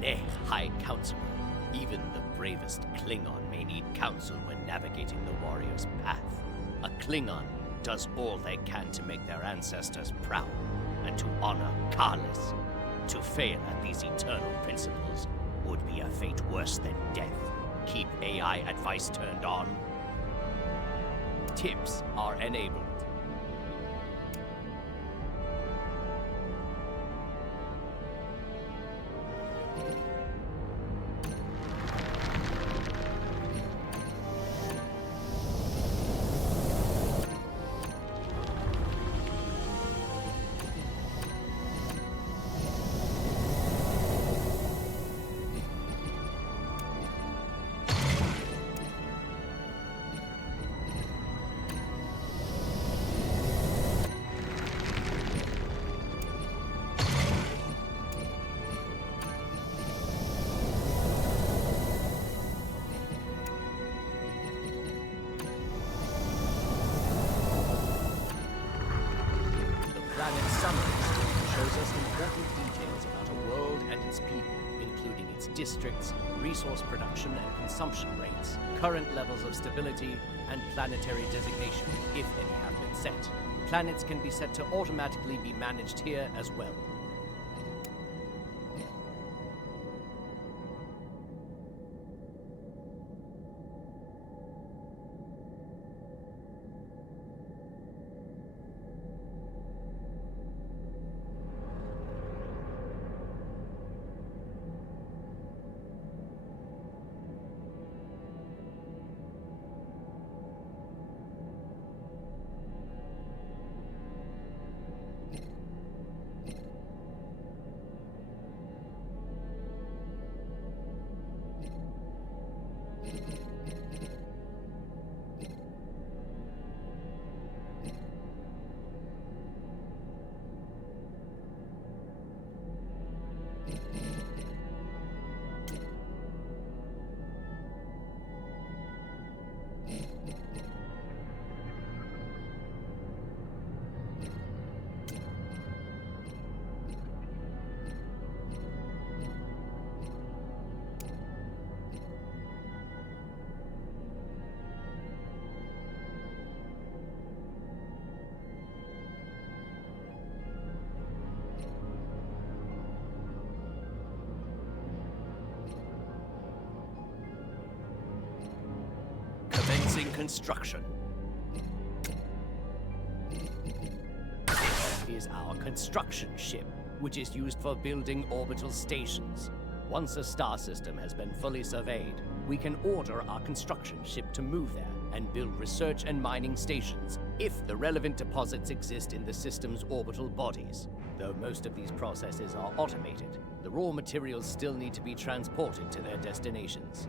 Nay, High Counselor. Even the bravest Klingon may need counsel when navigating the warrior's path. A Klingon does all they can to make their ancestors proud and to honor Kalis. To fail at these eternal principles would be a fate worse than death. Keep AI advice turned on. Tips are enabled. Planet Summary shows us important details about a world and its people, including its districts, resource production and consumption rates, current levels of stability, and planetary designation, if any have been set. Planets can be set to automatically be managed here as well. Commencing construction. This is our construction ship, which is used for building orbital stations. Once a star system has been fully surveyed, we can order our construction ship to move there and build research and mining stations if the relevant deposits exist in the system's orbital bodies. Though most of these processes are automated, the raw materials still need to be transported to their destinations.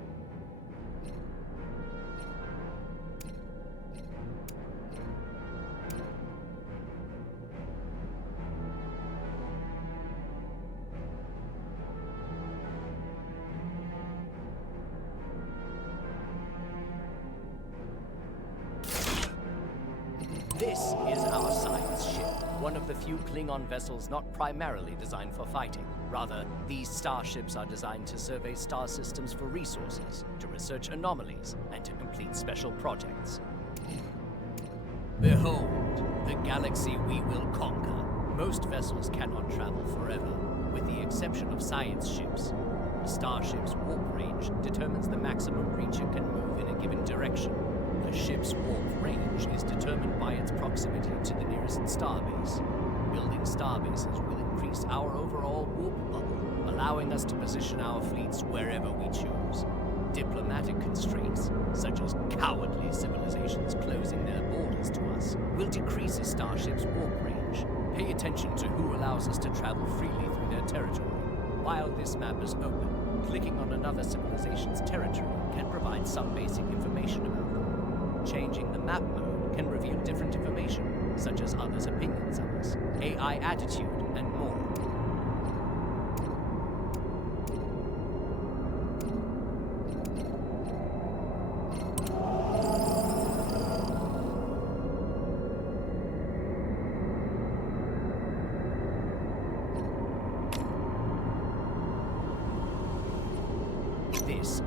This is our science ship, one of the few Klingon vessels not primarily designed for fighting. Rather, these starships are designed to survey star systems for resources, to research anomalies, and to complete special projects. Behold, the galaxy we will conquer. Most vessels cannot travel forever, with the exception of science ships. A starship's warp range determines the maximum reach it can move in a given direction. A ship's warp range is determined by its proximity to the nearest starbase. Building starbases will increase our overall warp bubble, allowing us to position our fleets wherever we choose. Diplomatic constraints, such as cowardly civilizations closing their borders to us, will decrease a starship's warp range. Pay attention to who allows us to travel freely through their territory. While this map is open, clicking on another civilization's territory can provide some basic information about them. Changing the map mode can reveal different information, such as others' opinions of us, AI attitude, and more.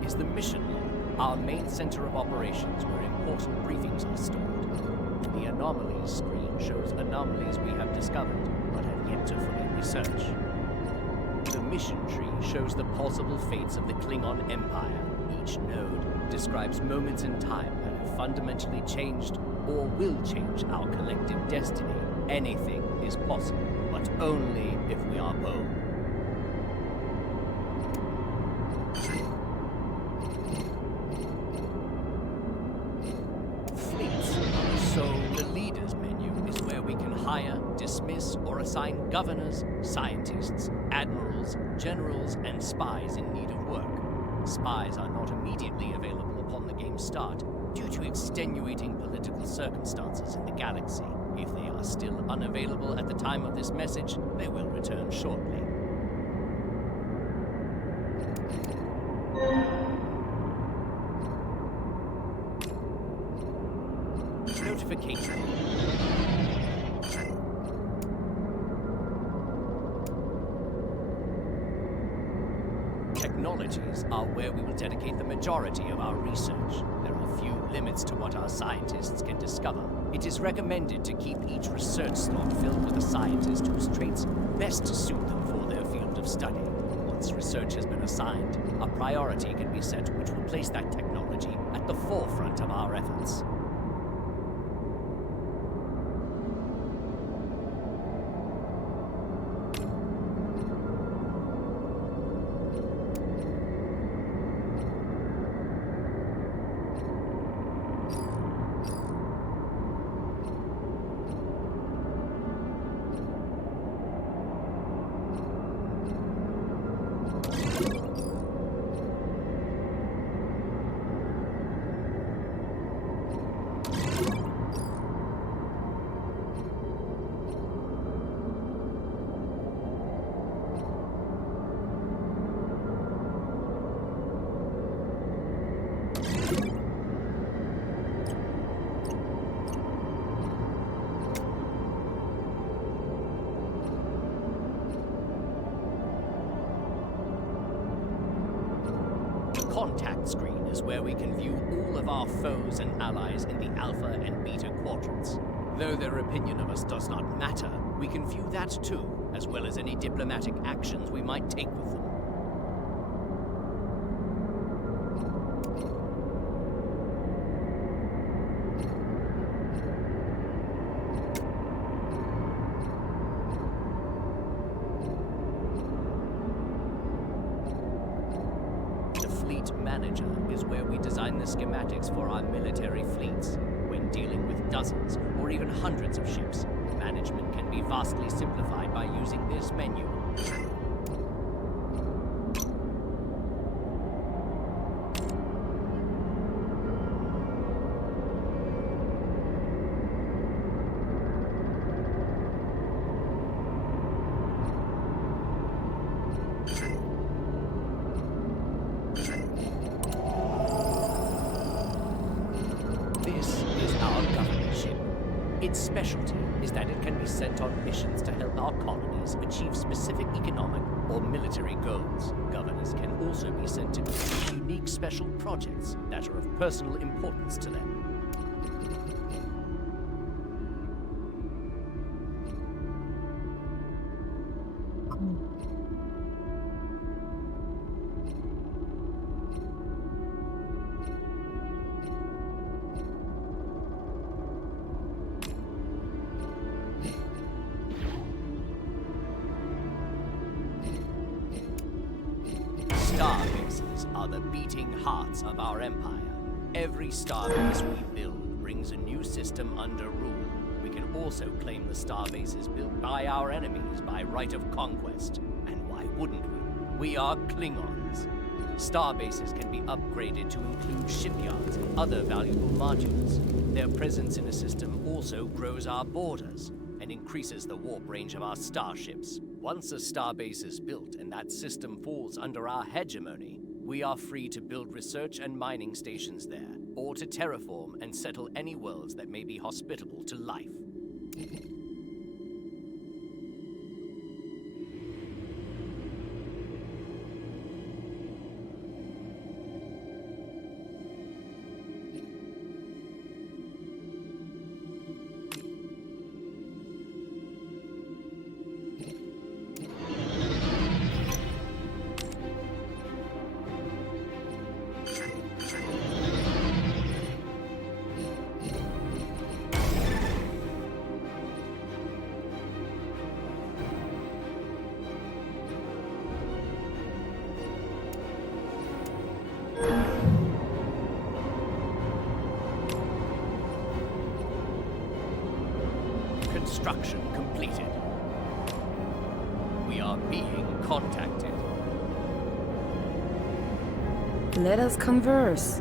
is the mission log, our main center of operations where important briefings are stored. The anomalies screen shows anomalies we have discovered, but have yet to fully research. The mission tree shows the possible fates of the Klingon Empire. Each node describes moments in time that have fundamentally changed or will change our collective destiny. Anything is possible, but only if we are bold. Fleets are the soul. The leaders menu is where we can hire, dismiss, or assign governors, scientists, admirals, generals, and spies in need of work. Spies are not immediately available upon the game's start due to extenuating political circumstances in the galaxy. If they are still unavailable at the time of this message, they will return shortly. Notification. Technologies are where we will dedicate the majority of our research. There are few limits to what our scientists can discover. It is recommended to keep each research slot filled with a scientist whose traits best suit them for their field of study. Once research has been assigned, a priority can be set which will place that technology at the forefront of our efforts. Contact screen is where we can view all of our foes and allies in the Alpha and Beta quadrants. Though their opinion of us does not matter, we can view that too, as well as any diplomatic actions we might take with them. Manager is where we design the schematics for our military fleets. When dealing with dozens or even hundreds of ships, management can be vastly simplified by using this menu. Its specialty is that it can be sent on missions to help our colonies achieve specific economic or military goals. Governors can also be sent to do unique special projects that are of personal importance to them. Star bases are the beating hearts of our empire. Every star base we build brings a new system under rule. We can also claim the star bases built by our enemies by right of conquest. And why wouldn't we? We are Klingons. Star bases can be upgraded to include shipyards and other valuable modules. Their presence in a system also grows our borders and increases the warp range of our starships. Once a starbase is built and that system falls under our hegemony, we are free to build research and mining stations there, or to terraform and settle any worlds that may be hospitable to life. are being contacted. Let us converse.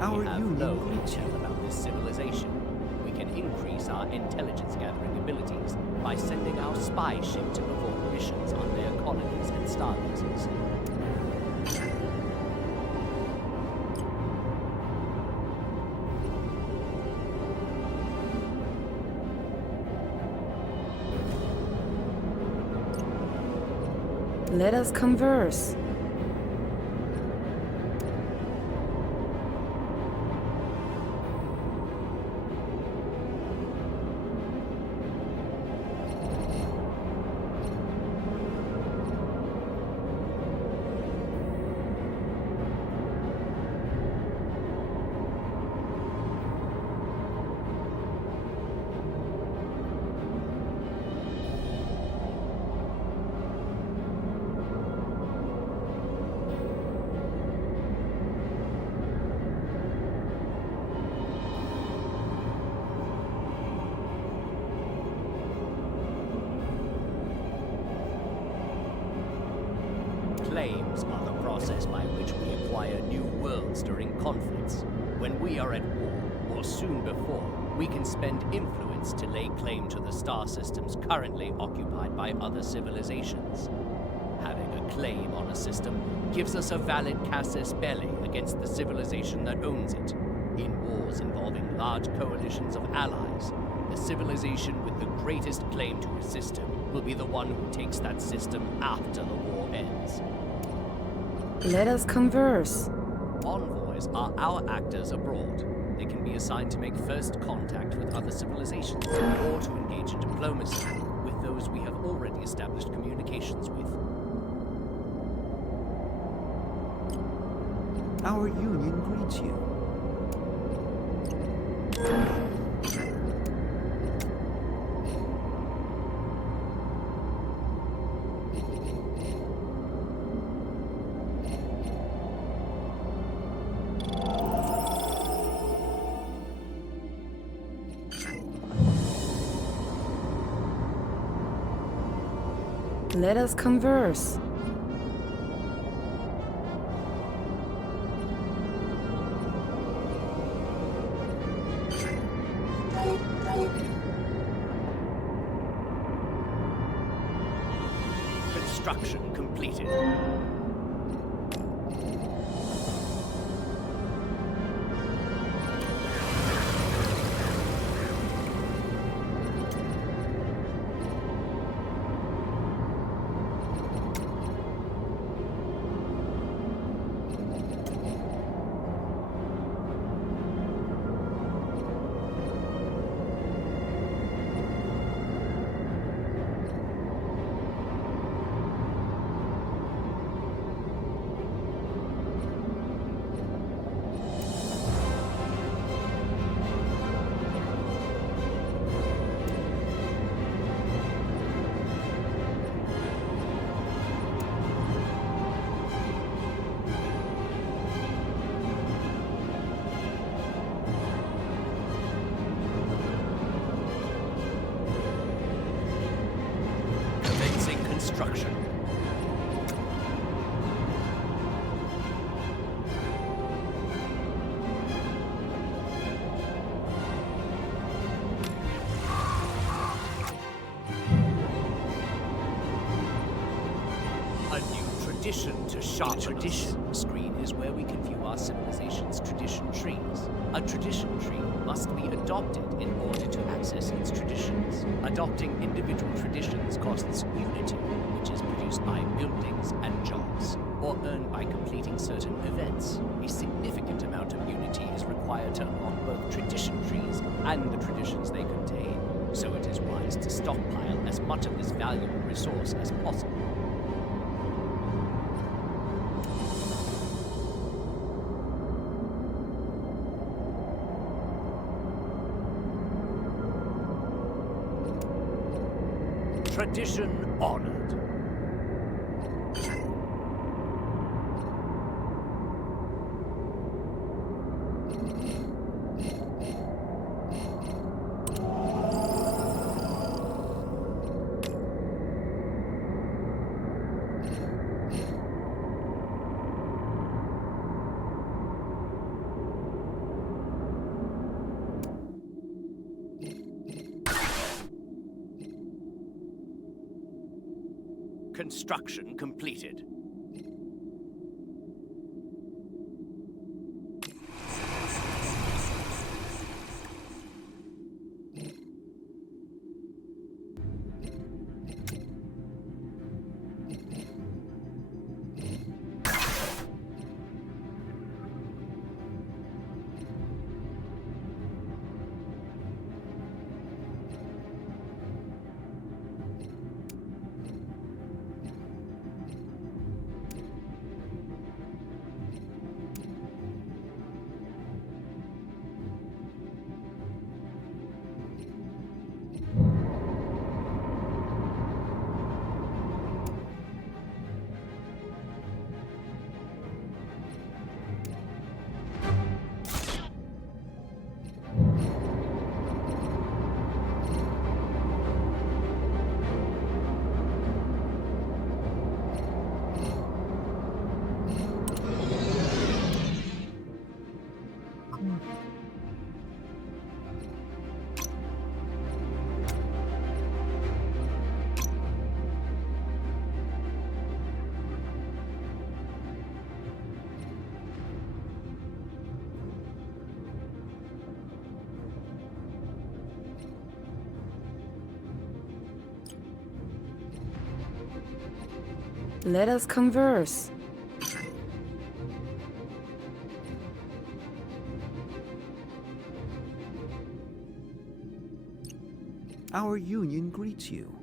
We have no intel about this civilization. We can increase our intelligence gathering abilities by sending our spy ship to perform missions on their colonies and star bases. Let us converse. Claims are the process by which we acquire new worlds during conflicts. When we are at war, or soon before, we can spend influence to lay claim to the star systems currently occupied by other civilizations. Having a claim on a system gives us a valid casus belli against the civilization that owns it. In wars involving large coalitions of allies, the civilization with the greatest claim to a system will be the one who takes that system after the war ends. Let us converse. Envoys are our actors abroad. They can be assigned to make first contact with other civilizations, or to engage in diplomacy with those we have already established communications with. Our union greets you. Let us converse. Construction completed. Construction. A new tradition to sharpen us. Tradition screen is where we can view our civilization's tradition trees. A tradition tree must be adopted in order to access its traditions. Adopting individual traditions costs unity, which is produced by buildings and jobs, or earned by completing certain events. A significant amount of unity is required to unlock both tradition trees and the traditions they contain, so it is wise to stockpile as much of this valuable resource as possible. Tradition honored. Construction completed. Let us converse. Our union greets you.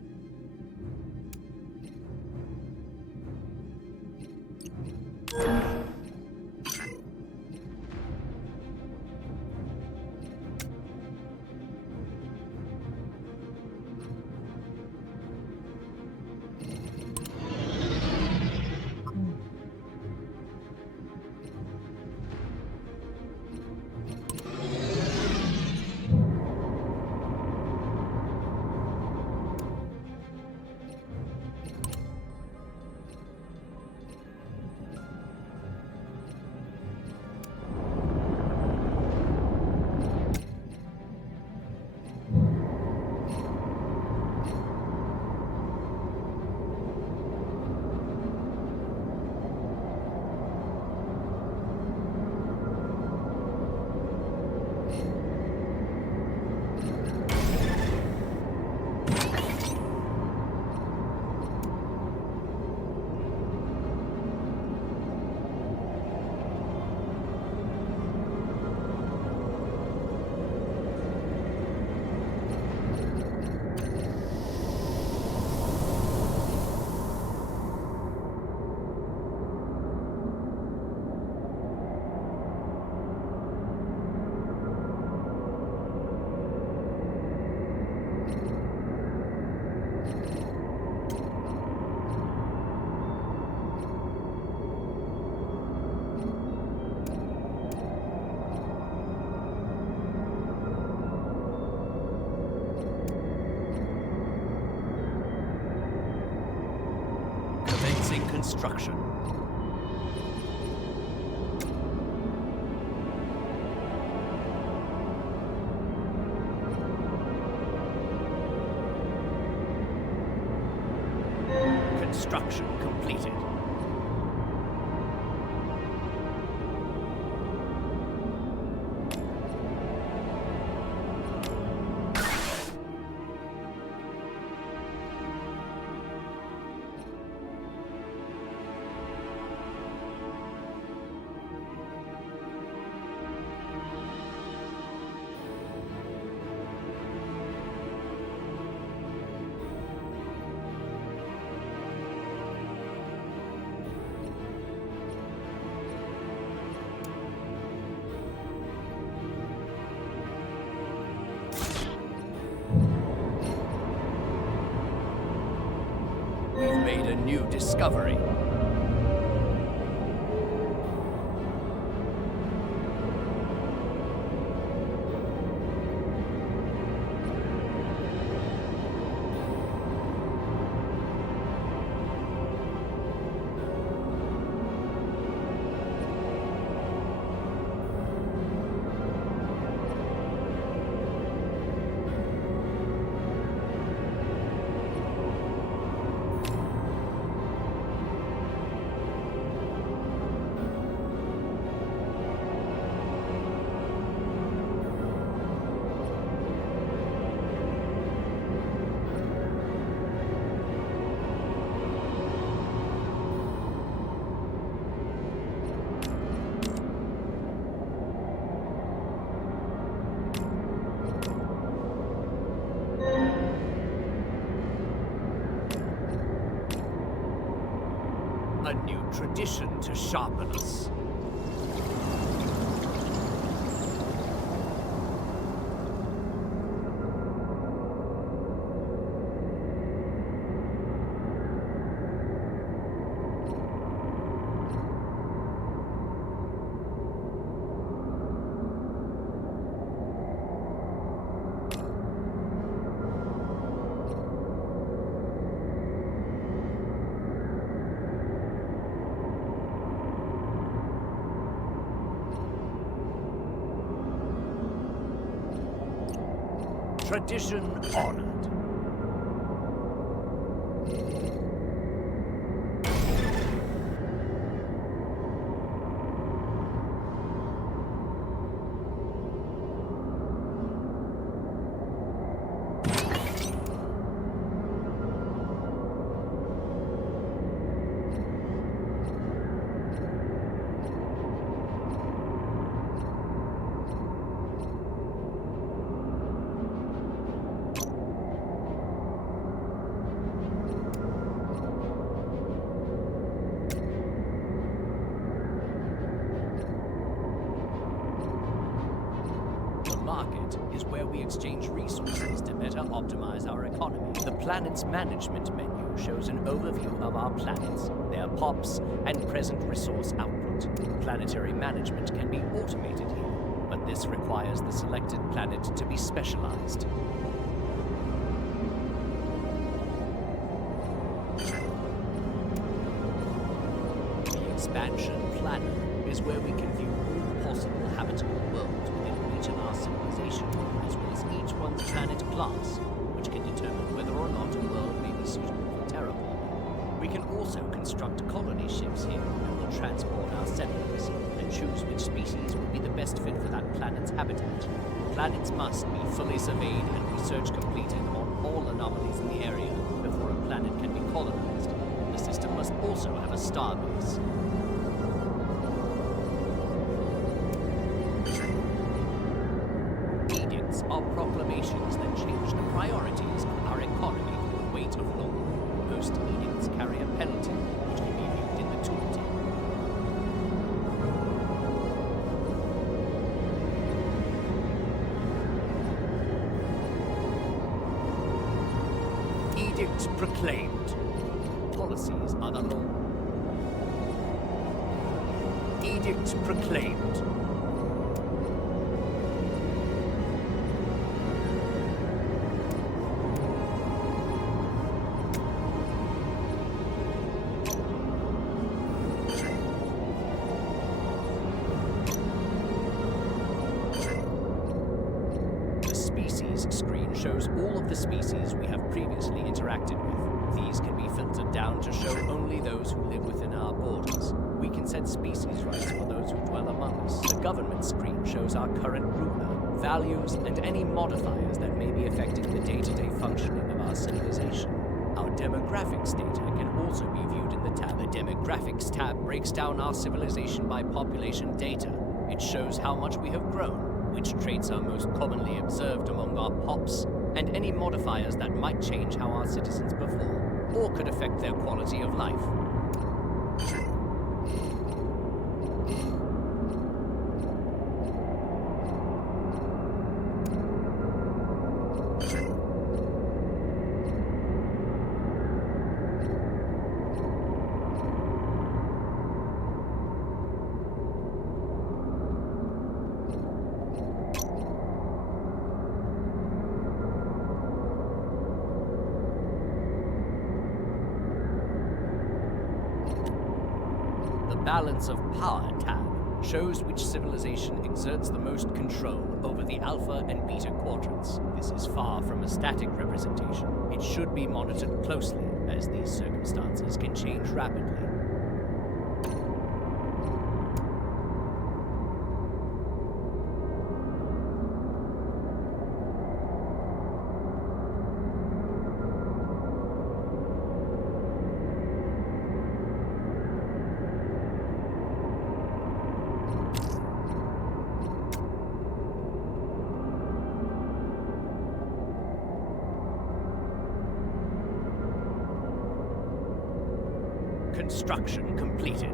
Construction. Construction completed. a new discovery. A new tradition to sharpen us. Tradition honored. Market is where we exchange resources to better optimize our economy. The planet's management menu shows an overview of our planets, their POPs, and present resource output. Planetary management can be automated here, but this requires the selected planet to be specialized. The expansion planner is where we can view all possible habitable worlds within reach of our civilization, as well as each one's planet class, which can determine whether or not a world may be suitable for terraforming. We can also construct colony ships here that will transport our settlers, and choose which species will be the best fit for that planet's habitat. Planets must be fully surveyed and research completed on all anomalies in the area before a planet can be colonized. The system must also have a starbase. Edicts are proclamations that change the priorities of our economy through the weight of law. Most edicts carry a penalty, which can be viewed in the tooltip. Edict proclaimed. Policies are the law. Edict proclaimed. The species screen shows all of the species we have previously interacted with. These can be filtered down to show only those who live within our borders. We can set species rights for those who dwell among us. The government screen shows our current ruler, values, and any modifiers that may be affecting the day-to-day functioning of our civilization. Our demographics data can also be viewed in the tab. The demographics tab breaks down our civilization by population data. It shows how much we have grown, which traits are most commonly observed among our POPs, and any modifiers that might change how our citizens perform, or could affect their quality of life. Balance of Power tab shows which civilization exerts the most control over the Alpha and Beta quadrants. This is far from a static representation. It should be monitored closely, as these circumstances can change rapidly. Construction completed.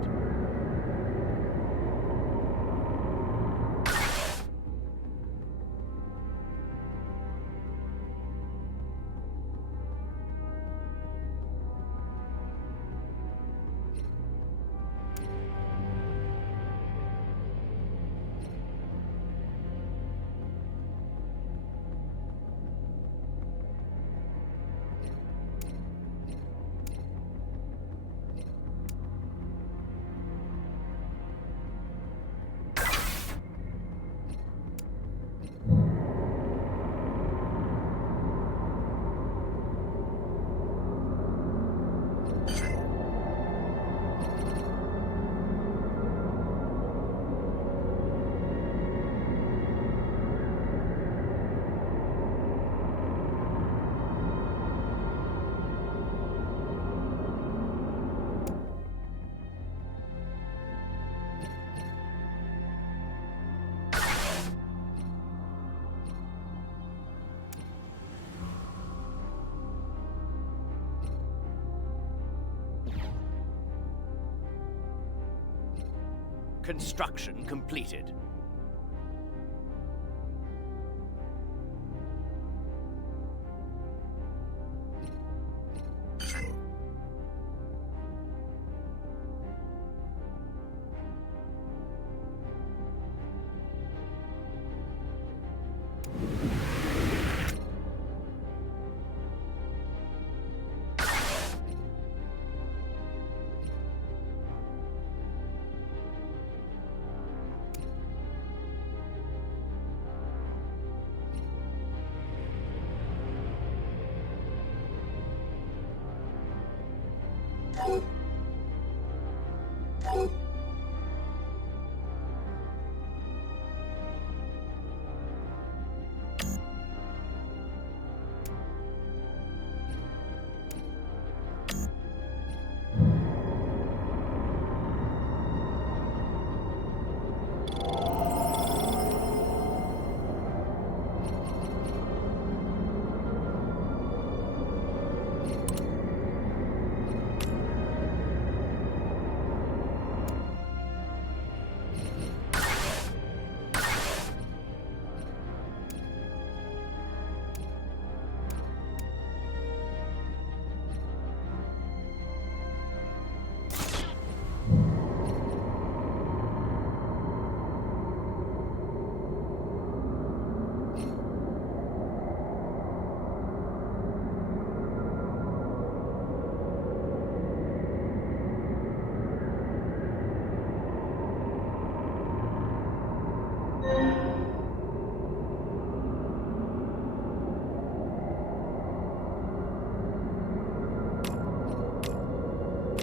Construction completed.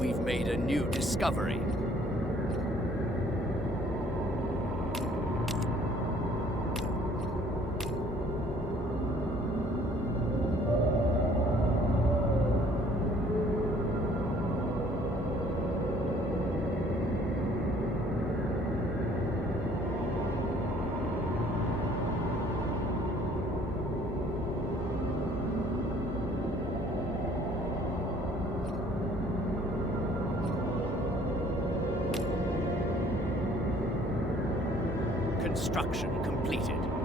We've made a new discovery. Construction completed.